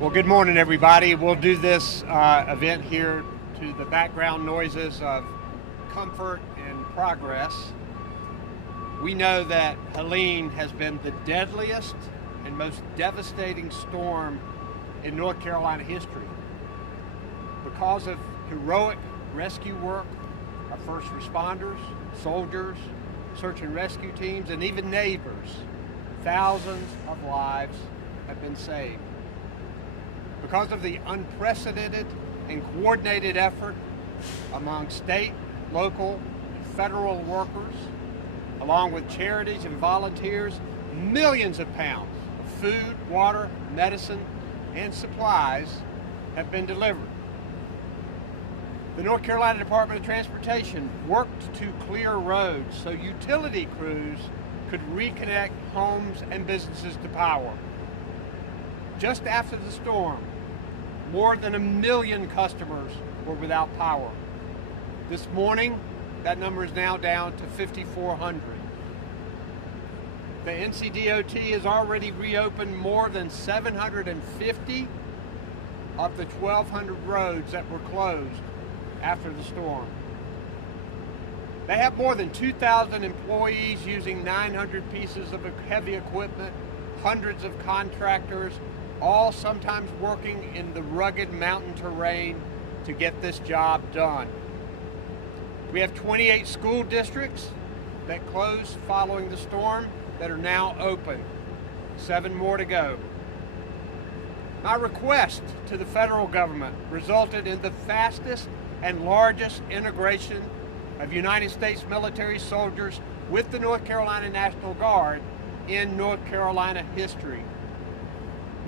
Well, good morning, everybody. We'll do this event here to the background noises of comfort and progress. We know that Helene has been the deadliest and most devastating storm in North Carolina history. Because of heroic rescue work, our first responders, soldiers, search and rescue teams, and even neighbors, thousands of lives have been saved. Because of the unprecedented and coordinated effort among state, local, and federal workers, along with charities and volunteers, millions of pounds of food, water, medicine, and supplies have been delivered. The North Carolina Department of Transportation worked to clear roads so utility crews could reconnect homes and businesses to power. Just after the storm, more than 1 million customers were without power. This morning, that number is now down to 5,400. The NCDOT has already reopened more than 750 of the 1,200 roads that were closed after the storm. They have more than 2,000 employees using 900 pieces of heavy equipment, hundreds of contractors, all sometimes working in the rugged mountain terrain to get this job done. We have 28 school districts that closed following the storm that are now open. 7 more to go. My request to the federal government resulted in the fastest and largest integration of United States military soldiers with the North Carolina National Guard in North Carolina history.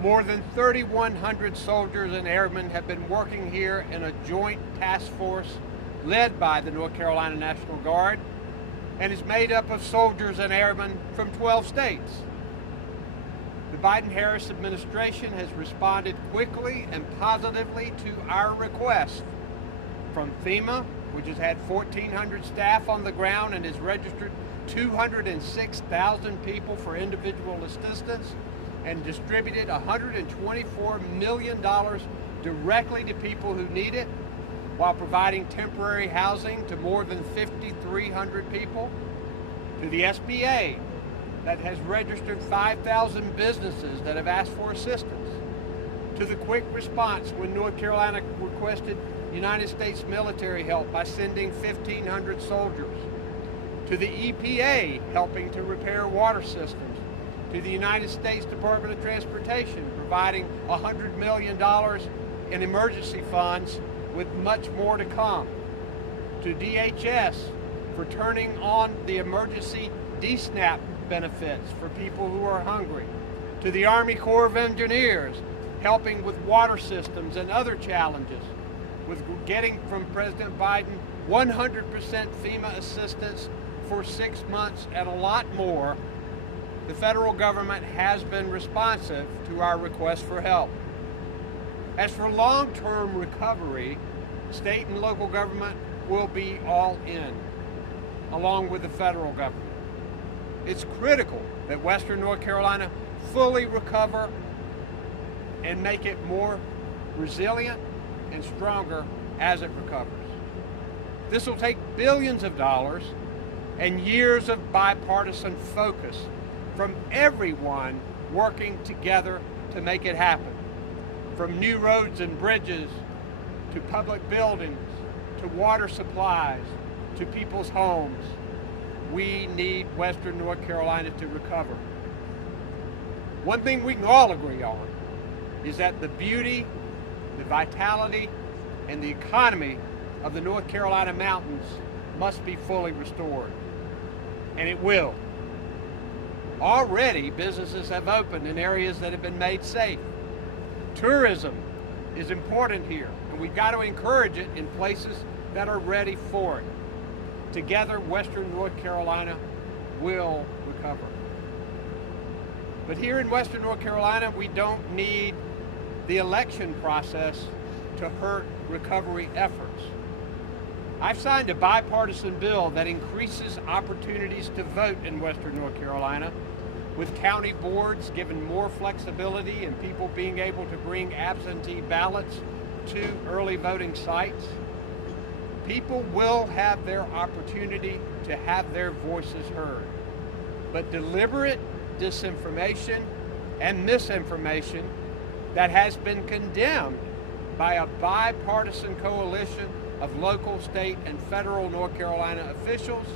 More than 3,100 soldiers and airmen have been working here in a joint task force led by the North Carolina National Guard and is made up of soldiers and airmen from 12 states. The Biden-Harris administration has responded quickly and positively to our request. From FEMA, which has had 1,400 staff on the ground and has registered 206,000 people for individual assistance, and distributed $124 million directly to people who need it, while providing temporary housing to more than 5,300 people, to the SBA that has registered 5,000 businesses that have asked for assistance, to the quick response when North Carolina requested United States military help by sending 1,500 soldiers, to the EPA helping to repair water systems, to the United States Department of Transportation providing $100 million in emergency funds with much more to come, to DHS for turning on the emergency DSNAP benefits for people who are hungry, to the Army Corps of Engineers helping with water systems and other challenges, with getting from President Biden 100% FEMA assistance for 6 months and a lot more. The federal government has been responsive to our request for help. As for long-term recovery, state and local government will be all in, along with the federal government. It's critical that Western North Carolina fully recover and make it more resilient and stronger as it recovers. This will take billions of dollars and years of bipartisan focus from everyone working together to make it happen. From new roads and bridges, to public buildings, to water supplies, to people's homes. We need Western North Carolina to recover. One thing we can all agree on is that the beauty, the vitality, and the economy of the North Carolina mountains must be fully restored. And it will. Already, businesses have opened in areas that have been made safe. Tourism is important here, and we've got to encourage it in places that are ready for it. Together, Western North Carolina will recover. But here in Western North Carolina, we don't need the election process to hurt recovery efforts. I've signed a bipartisan bill that increases opportunities to vote in Western North Carolina with county boards given more flexibility and people being able to bring absentee ballots to early voting sites, people will have their opportunity to have their voices heard. But deliberate disinformation and misinformation that has been condemned by a bipartisan coalition of local, state, and federal North Carolina officials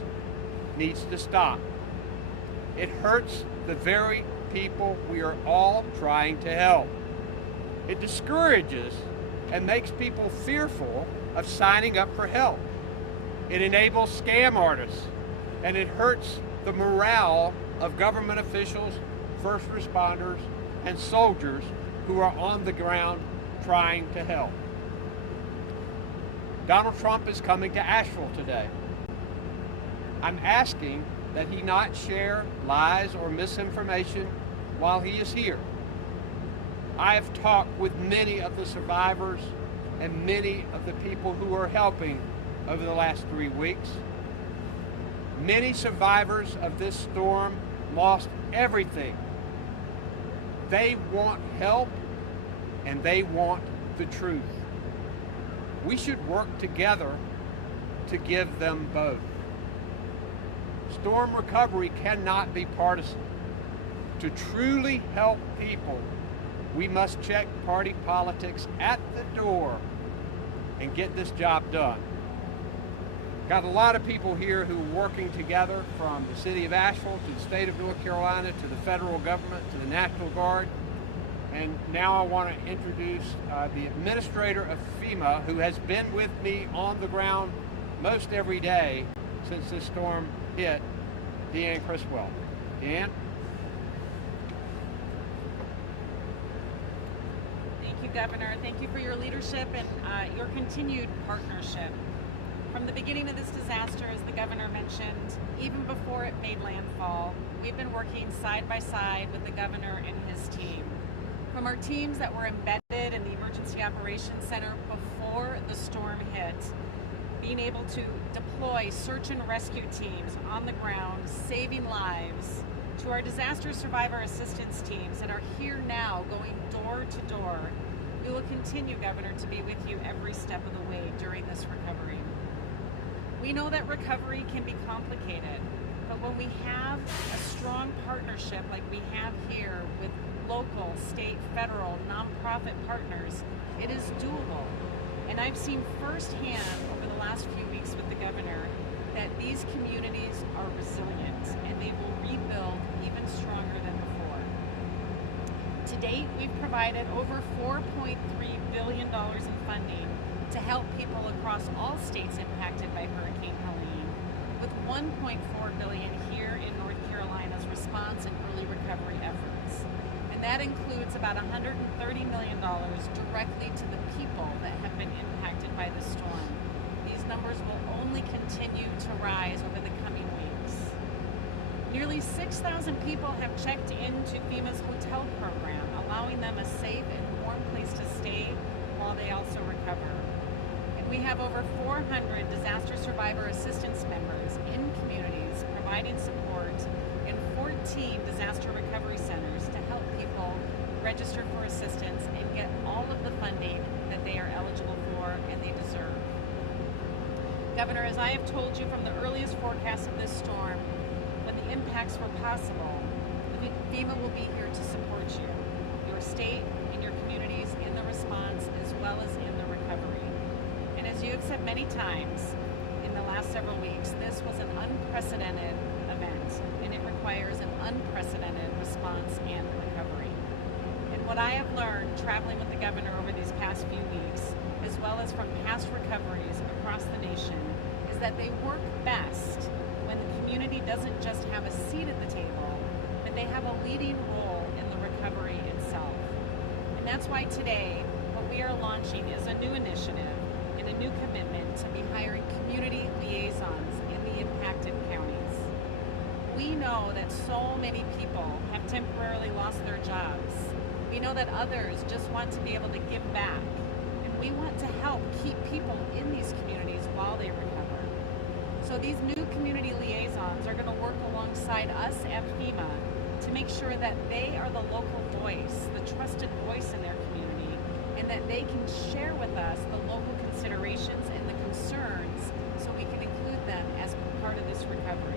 needs to stop. It hurts the very people we are all trying to help. It discourages and makes people fearful of signing up for help. It enables scam artists, and it hurts the morale of government officials, first responders, and soldiers who are on the ground trying to help. Donald Trump is coming to Asheville today. I'm asking that he not share lies or misinformation while he is here. I have talked with many of the survivors and many of the people who are helping over the last 3 weeks. Many survivors of this storm lost everything. They want help and they want the truth. We should work together to give them both. Storm recovery cannot be partisan. To truly help people, we must check party politics at the door and get this job done. Got a lot of people here who are working together, from the city of Asheville to the state of North Carolina to the federal government to the National Guard. And now I want to introduce the administrator of FEMA, who has been with me on the ground most every day since this storm hit, Deanne Criswell. Deanne? Thank you, Governor. Thank you for your leadership and your continued partnership. From the beginning of this disaster, as the Governor mentioned, even before it made landfall, we've been working side by side with the Governor and his team. From our teams that were embedded in the Emergency Operations Center before the storm hit, being able to deploy search and rescue teams on the ground, saving lives, to our disaster survivor assistance teams that are here now going door to door. We will continue, Governor, to be with you every step of the way during this recovery. We know that recovery can be complicated, but when we have a strong partnership like we have here with local, state, federal, nonprofit partners, it is doable. And I've seen firsthand over the last few weeks with the Governor that these communities are resilient and they will rebuild even stronger than before. To date, we've provided over $4.3 billion in funding to help people across all states impacted by Hurricane Helene, with $1.4 billion here in North Carolina's response and early recovery efforts. And that includes about $130 million directly to the people that have been impacted by the storm. These numbers will only continue to rise over the coming weeks. Nearly 6,000 people have checked into FEMA's hotel program, allowing them a safe and warm place to stay while they also recover. And we have over 400 disaster survivor assistance members in communities providing support in 14 disaster recovery centers to help people register for assistance and get all of the funding that they are eligible for and they deserve. Governor, as I have told you from the earliest forecast of this storm, when the impacts were possible, FEMA will be here to support you, your state and your communities in the response as well as in the recovery. And as you have said many times in the last several weeks, this was an unprecedented event and it requires an unprecedented response and recovery. And what I have learned traveling with the Governor over these past few weeks, as well as from past recoveries across the nation, is that they work best when the community doesn't just have a seat at the table, but they have a leading role in the recovery itself. And that's why today, what we are launching is a new initiative and a new commitment to be hiring community liaisons in the impacted counties. We know that so many people have temporarily lost their jobs. We know that others just want to be able to give back. And we want to help keep people in these communities while they recover. So these new community liaisons are going to work alongside us at FEMA to make sure that they are the local voice, the trusted voice in their community, and that they can share with us the local considerations and the concerns so we can include them as part of this recovery.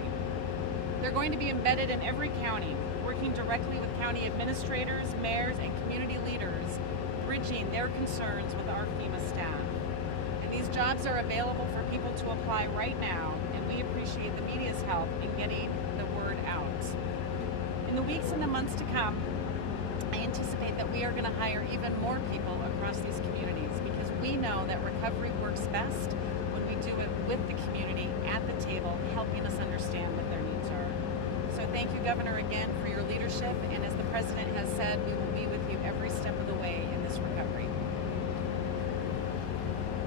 They're going to be embedded in every county, working directly with county administrators, mayors, and community leaders, bridging their concerns with our FEMA staff. And these jobs are available for people to apply right now, and we appreciate the media's help in getting the word out. In the weeks and the months to come, I anticipate that we are going to hire even more people across these communities because we know that recovery works best when we do it with the community at the table, helping us understand what their needs are. So thank you, Governor, again for your leadership, and as the President has said, we will be with you every step of the way in this recovery.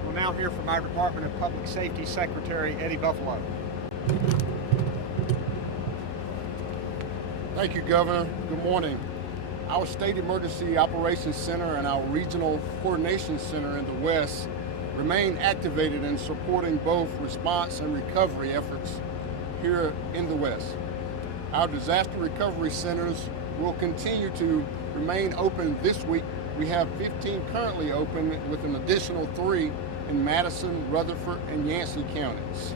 We'll now hear from our Department of Public Safety Secretary, Eddie Buffalo. Thank you, Governor. Good morning. Our State Emergency Operations Center and our Regional Coordination Center in the West remain activated in supporting both response and recovery efforts here in the West. Our disaster recovery centers will continue to remain open this week. We have 15 currently open with an additional 3 in Madison, Rutherford, and Yancey counties.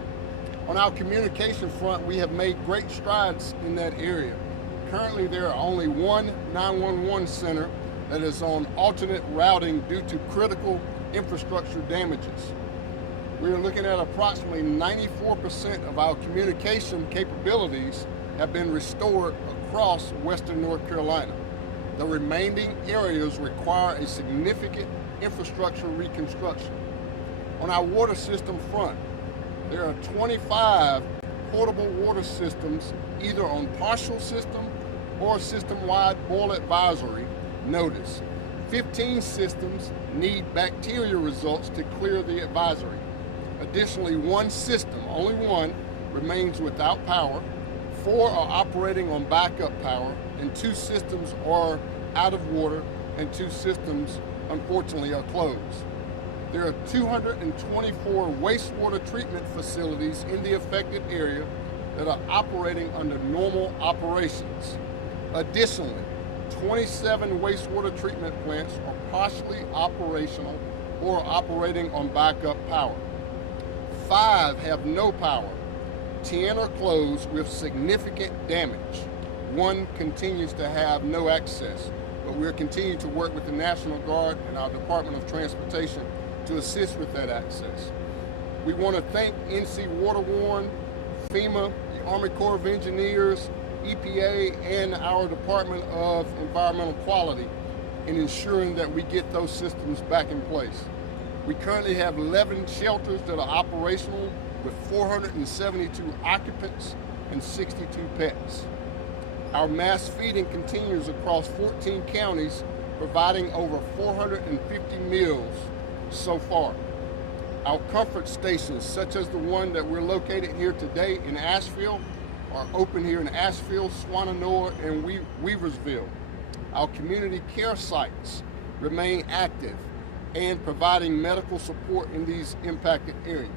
On our communication front, we have made great strides in that area. Currently, there are only one 911 center that is on alternate routing due to critical infrastructure damages. We are looking at approximately 94% of our communication capabilities have been restored across Western North Carolina. The remaining areas require a significant infrastructure reconstruction. On our water system front, there are 25 portable water systems either on partial system or system-wide boil advisory notice. 15 systems need bacteria results to clear the advisory. Additionally, one system, only one, remains without power. 4 are operating on backup power, and 2 systems are out of water, and 2 systems, unfortunately, are closed. There are 224 wastewater treatment facilities in the affected area that are operating under normal operations. Additionally, 27 wastewater treatment plants are partially operational or operating on backup power. 5 have no power. 10 are closed with significant damage. 1 continues to have no access, but we're continuing to work with the National Guard and our Department of Transportation to assist with that access. We want to thank NC Waterborne, FEMA, the Army Corps of Engineers, EPA, and our Department of Environmental Quality in ensuring that we get those systems back in place. We currently have 11 shelters that are operational with 472 occupants and 62 pets. Our mass feeding continues across 14 counties, providing over 450 meals so far. Our comfort stations, such as the one that we're located here today in Asheville, are open here in Asheville, Swannanoa, and Weaversville. Our community care sites remain active and providing medical support in these impacted areas.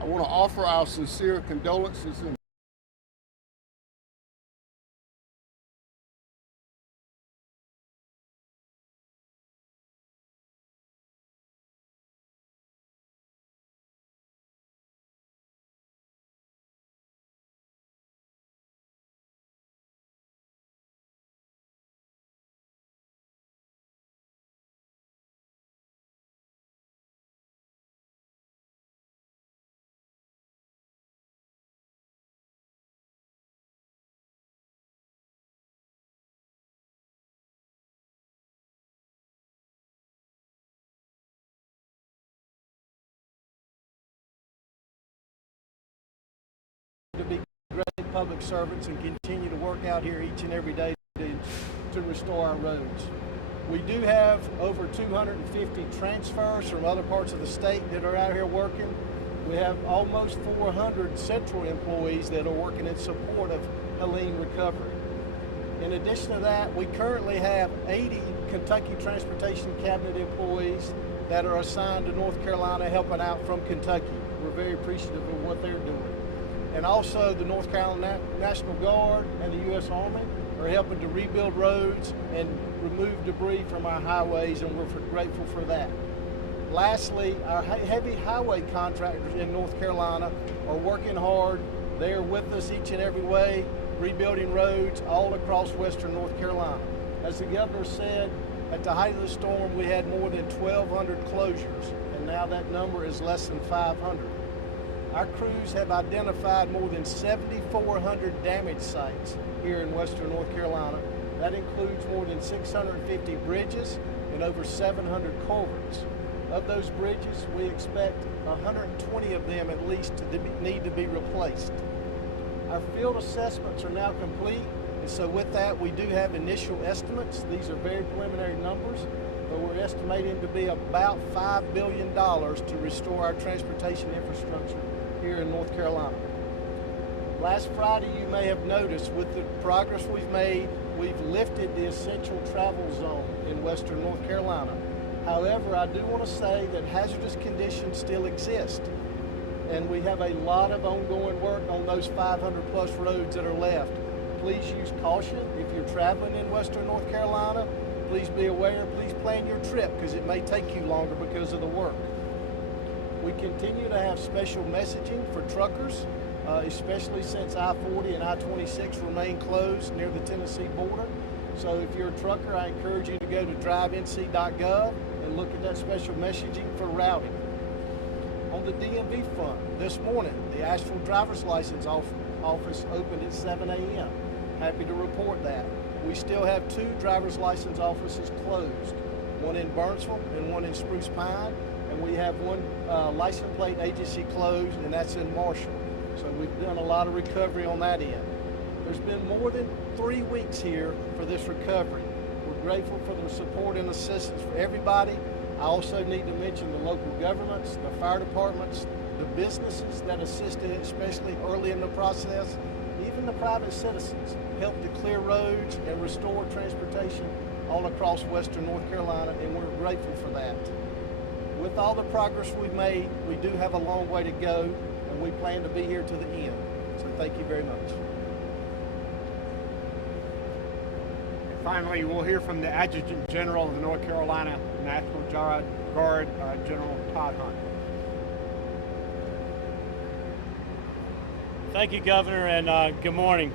I want to offer our sincere condolences and to be great public servants and continue to work out here each and every day to restore our roads. We do have over 250 transfers from other parts of the state that are out here working. We have almost 400 central employees that are working in support of Helene recovery. In addition to that, we currently have 80 Kentucky Transportation Cabinet employees that are assigned to North Carolina helping out from Kentucky. We're very appreciative of what they're doing. And also the North Carolina National Guard and the U.S. Army are helping to rebuild roads and remove debris from our highways, and we're grateful for that. Lastly, our heavy highway contractors in North Carolina are working hard. They are with us each and every way, rebuilding roads all across western North Carolina. As the governor said, at the height of the storm, we had more than 1,200 closures, and now that number is less than 500. Our crews have identified more than 7,400 damage sites here in western North Carolina. That includes more than 650 bridges and over 700 culverts. Of those bridges, we expect 120 of them at least to need to be replaced. Our field assessments are now complete, and so with that, we do have initial estimates. These are very preliminary numbers, but we're estimating to be about $5 billion to restore our transportation infrastructure here in North Carolina. Last Friday, you may have noticed with the progress we've made, we've lifted the essential travel zone in western North Carolina. However, I do want to say that hazardous conditions still exist, and we have a lot of ongoing work on those 500 plus roads that are left. Please use caution if you're traveling in western North Carolina. Please be aware, please plan your trip because it may take you longer because of the work. We continue to have special messaging for truckers, especially since I-40 and I-26 remain closed near the Tennessee border. So if you're a trucker, I encourage you to go to drivenc.gov and look at that special messaging for routing. On the DMV front, this morning, the Asheville Driver's License Office opened at 7 a.m. Happy to report that. We still have 2 driver's license offices closed, one in Burnsville and one in Spruce Pine, and we have one license plate agency closed, and that's in Marshall. So we've done a lot of recovery on that end. There's been more than 3 weeks here for this recovery. We're grateful for the support and assistance for everybody. I also need to mention the local governments, the fire departments, the businesses that assisted, especially early in the process. Even the private citizens helped to clear roads and restore transportation all across western North Carolina, and we're grateful for that. With all the progress we've made, we do have a long way to go, and we plan to be here to the end. So thank you very much. Finally, we'll hear from the Adjutant General of the North Carolina National Guard, General Todd Hunt. Thank you, Governor, and good morning.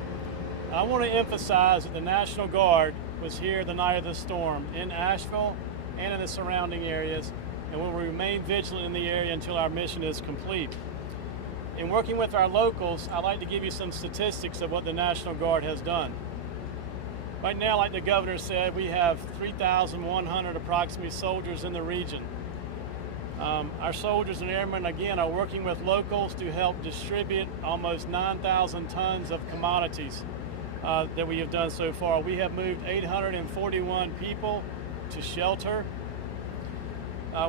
I want to emphasize that the National Guard was here the night of the storm in Asheville and in the surrounding areas, and will remain vigilant in the area until our mission is complete. In working with our locals, I'd like to give you some statistics of what the National Guard has done. Right now, like the governor said, we have 3,100 approximately soldiers in the region. Our soldiers and airmen, again, are working with locals to help distribute almost 9,000 tons of commodities that we have done so far. We have moved 841 people to shelter.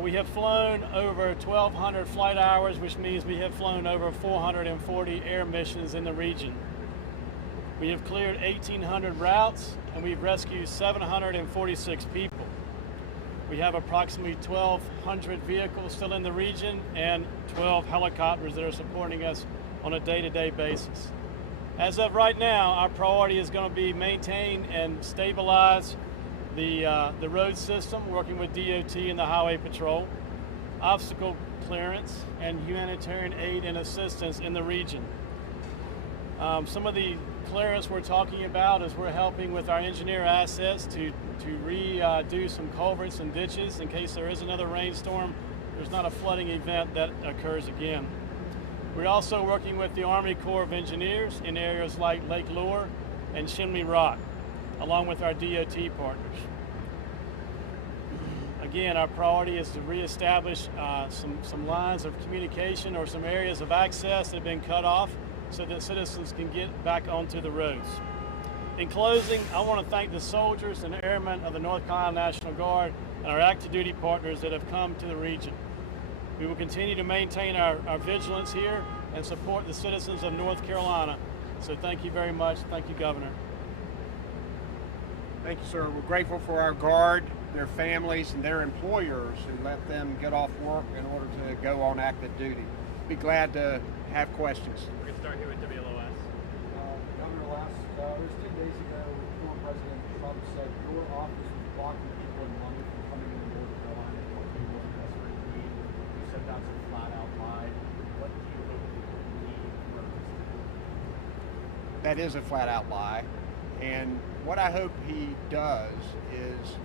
We have flown over 1,200 flight hours, which means we have flown over 440 air missions in the region. We have cleared 1,800 routes, and we've rescued 746 people. We have approximately 1,200 vehicles still in the region and 12 helicopters that are supporting us on a day-to-day basis. As of right now, our priority is going to be maintain and stabilize the road system, working with DOT and the Highway Patrol, obstacle clearance, and humanitarian aid and assistance in the region. Some of the clearance we're talking about is we're helping with our engineer assets to redo some culverts and ditches in case there is another rainstorm. There's not a flooding event that occurs again. We're also working with the Army Corps of Engineers in areas like Lake Lure and Chimney Rock, along with our DOT partners. Again, our priority is to reestablish some lines of communication or some areas of access that have been cut off so that citizens can get back onto the roads. In closing, I want to thank the soldiers and airmen of the North Carolina National Guard and our active duty partners that have come to the region. We will continue to maintain our vigilance here and support the citizens of North Carolina. So thank you very much. Thank you, Governor. Thank you, sir. We're grateful for our Guard, their families, and their employers who let them get off work in order to go on active duty. Be glad to have questions. We're going to start here with WLOS. Governor, there's 2 days ago, Trump said your office was blocking people in money from coming into North Carolina for people in desperate need. You said that's a flat out lie. What do you hope people need for us to do? That is a flat out lie. And what I hope he does is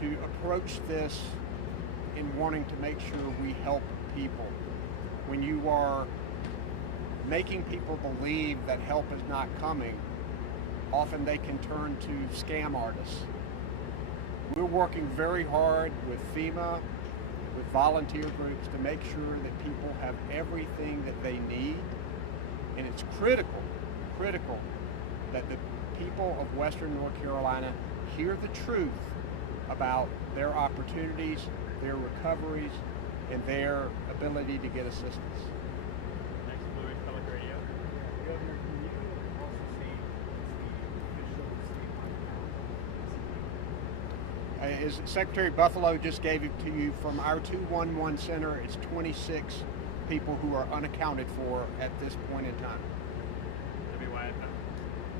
to approach this in wanting to make sure we help people. When you are making people believe that help is not coming, often they can turn to scam artists. We're working very hard with FEMA, with volunteer groups to make sure that people have everything that they need. And it's critical that the people of Western North Carolina hear the truth about their opportunities, their recoveries, and their ability to get assistance. Next, Blue Ridge Public Radio. Governor, can you also say what's the official state? As Secretary Buffalo just gave it to you, from our 211 center, it's 26 people who are unaccounted for at this point in time.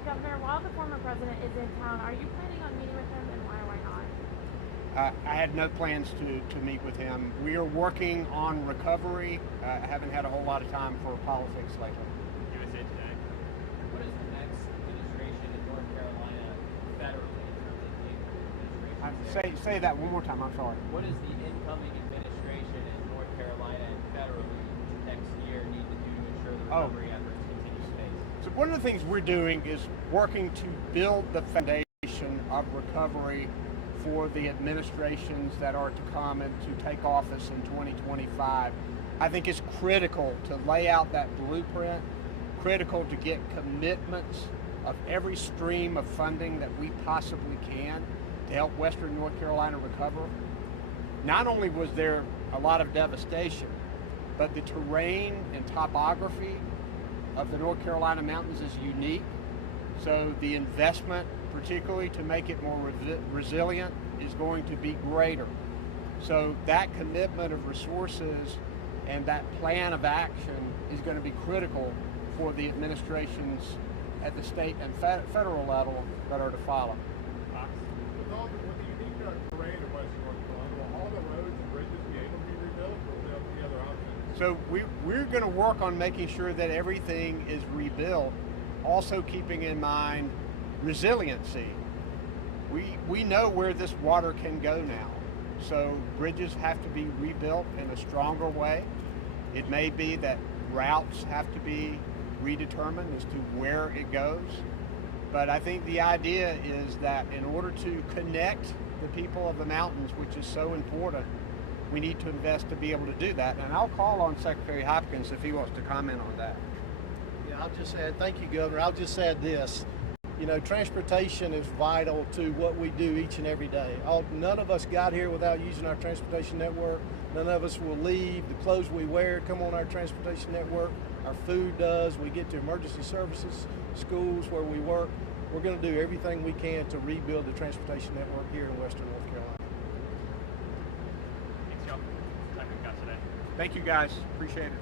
Governor, while the former president is in town, are you planning on meeting with him, and why or why not? I had no plans to meet with him. We are working on recovery. I haven't had a whole lot of time for politics lately. USA Today. What is the next administration in North Carolina federally in terms of the administration? Say that one more time, I'm sorry. What does the incoming administration in North Carolina and federally next year need to do to ensure the recovery efforts continue space? So one of the things we're doing is working to build the foundation of recovery for the administrations that are to come and to take office in 2025. I think it's critical to lay out that blueprint, critical to get commitments of every stream of funding that we possibly can to help Western North Carolina recover. Not only was there a lot of devastation, but the terrain and topography of the North Carolina mountains is unique. So the investment, particularly to make it more resilient, is going to be greater. So that commitment of resources and that plan of action is going to be critical for the administrations at the state and federal level that are to follow. With the unique terrain of Western North Carolina, will all the roads and bridges be able to be rebuilt, or will there be other options? So we're going to work on making sure that everything is rebuilt, also keeping in mind resiliency. We know where this water can go now, so bridges have to be rebuilt in a stronger way. It may be that routes have to be redetermined as to where it goes, but I think the idea is that in order to connect the people of the mountains, which is so important, we need to invest to be able to do that. And I'll call on Secretary Hopkins if he wants to comment on that. Yeah, I'll just add, thank you, Governor. I'll just add this. You know, transportation is vital to what we do each and every day. None of us got here without using our transportation network. None of us will leave. The clothes we wear come on our transportation network. Our food does. We get to emergency services, schools where we work. We're going to do everything we can to rebuild the transportation network here in Western North Carolina. Thanks, y'all. That's the time we've got today. Thank you, guys. Appreciate it.